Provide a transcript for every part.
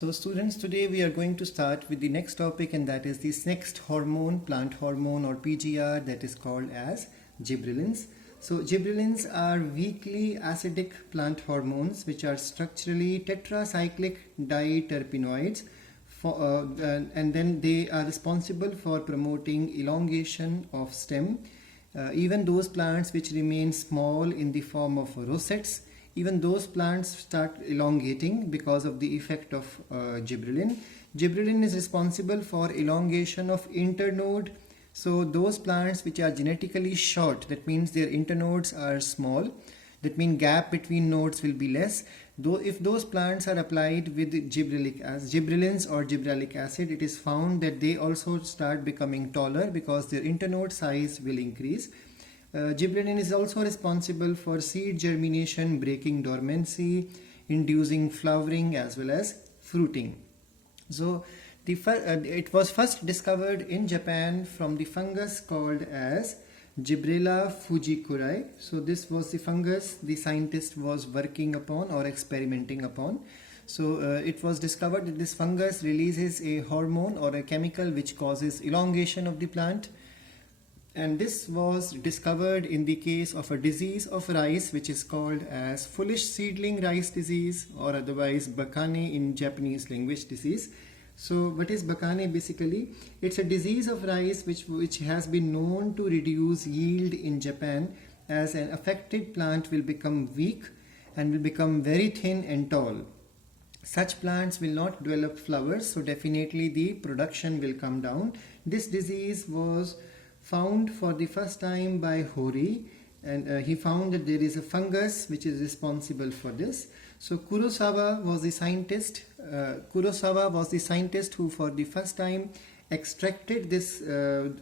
So students, today we are going to start with the next topic, and that is this next hormone, plant hormone or PGR, that is called as gibberellins. So gibberellins are weakly acidic plant hormones which are structurally tetracyclic diterpenoids and then they are responsible for promoting elongation of stem. Even those plants which remain small in the form of rosettes, even those plants start elongating because of the effect of gibberellin. Gibberellin is responsible for elongation of internode. So those plants which are genetically short, that means their internodes are small, that means gap between nodes will be less. Though if those plants are applied with gibberellins or gibberellic acid, it is found that they also start becoming taller because their internode size will increase. Gibberellin is also responsible for seed germination, breaking dormancy, inducing flowering as well as fruiting. So it was first discovered in Japan from the fungus called as Gibberella fujikuri. So this was the fungus the scientist was working upon or experimenting upon. So it was discovered that this fungus releases a hormone or a chemical which causes elongation of the plant. And this was discovered in the case of a disease of rice which is called as foolish seedling rice disease, or otherwise bakane in Japanese language disease. So what is bakane basically? It's a disease of rice which has been known to reduce yield in Japan, as an affected plant will become weak and will become very thin and tall. Such plants will not develop flowers, so definitely the production will come down. This disease was found for the first time by Hori, and he found that there is a fungus which is responsible for this. So Kurosawa was the scientist. Who for the first time extracted this,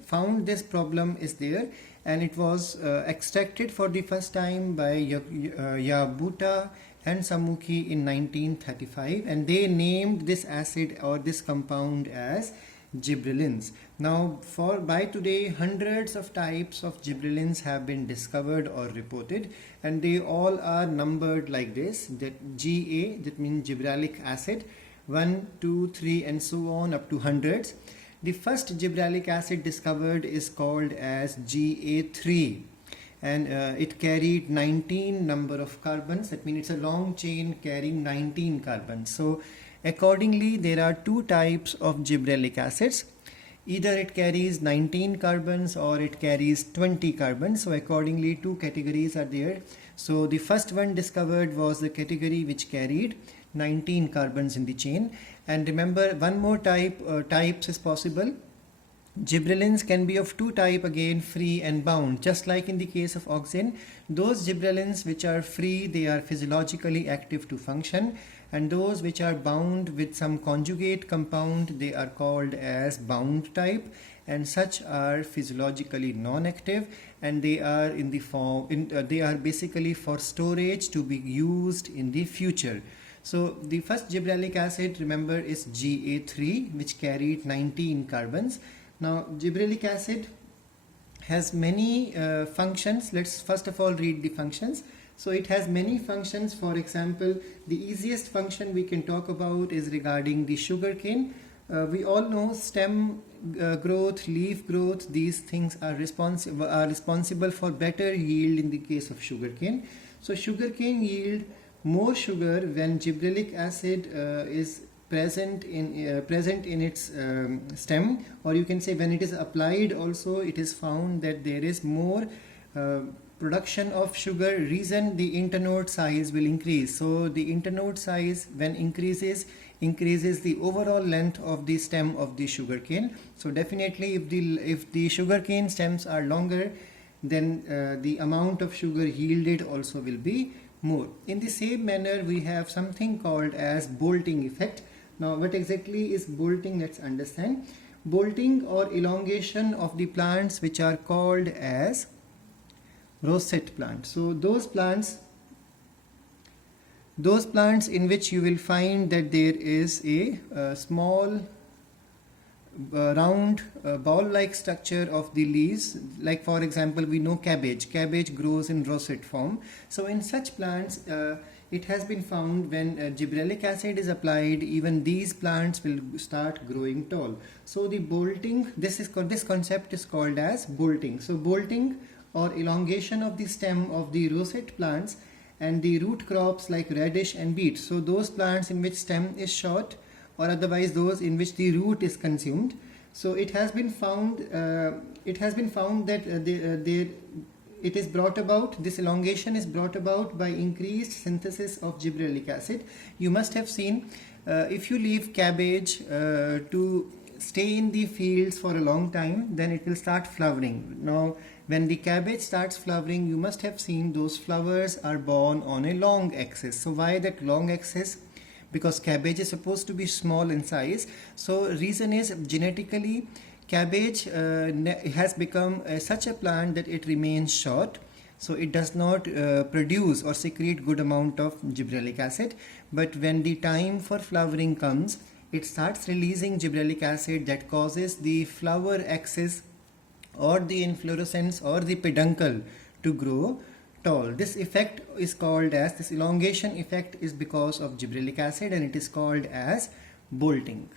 found this problem is there, and it was extracted for the first time by Yabuta and Samuki in 1935, and they named this acid or this compound as gibberellins. Now by today, hundreds of types of gibberellins have been discovered or reported, and they all are numbered like this, that Ga, that means gibberellic acid, 1, 2, 3 and so on up to hundreds. The first gibberellic acid discovered is called as Ga3, and it carried 19 number of carbons. That means it's a long chain carrying 19 carbons. So accordingly, there are two types of gibberellic acids. Either it carries 19 carbons or it carries 20 carbons. So accordingly, two categories are there. So the first one discovered was the category which carried 19 carbons in the chain. And remember, one more types is possible. Gibberellins can be of two types again, free and bound. Just like in the case of auxin, those gibberellins which are free, they are physiologically active to function, and those which are bound with some conjugate compound, they are called as bound type, and such are physiologically non-active, and they are in the form they are basically for storage to be used in the future. So the first gibberellic acid, remember, is Ga3, which carried 19 carbons. Now gibberellic acid has many functions. Let's first of all read the functions. So it has many functions. For example, the easiest function we can talk about is regarding the sugarcane. We all know stem growth, leaf growth, these things are responsible for better yield in the case of sugarcane. So sugarcane yield more sugar when gibberellic acid is present in its stem, or you can say when it is applied also, it is found that there is more production of sugar. Reason, the internode size will increase. So the internode size when increases the overall length of the stem of the sugarcane. So definitely if the sugarcane stems are longer, then the amount of sugar yielded also will be more. In the same manner, we have something called as bolting effect. Now what exactly is bolting? Let's understand. Bolting or elongation of the plants which are called as rosette plants. So those plants in which you will find that there is a small round ball-like structure of the leaves. Like for example, we know cabbage grows in rosette form. So in such plants, it has been found when gibberellic acid is applied, even these plants will start growing tall. So the bolting, this concept is called as bolting. So bolting or elongation of the stem of the roset plants and the root crops like radish and beet. So those plants in which stem is short, or otherwise those in which the root is consumed. So it has been found that it is brought about, this elongation is brought about by increased synthesis of gibberellic acid. You must have seen, if you leave cabbage to stay in the fields for a long time, then it will start flowering. Now when the cabbage starts flowering, you must have seen those flowers are borne on a long axis. So why that long axis? Because cabbage is supposed to be small in size. So reason is, genetically cabbage has become such a plant that it remains short, so it does not produce or secrete good amount of gibberellic acid. But when the time for flowering comes, it starts releasing gibberellic acid that causes the flower axis or the inflorescence or the peduncle to grow tall. This effect is called as, this elongation effect is because of gibberellic acid, and it is called as bolting.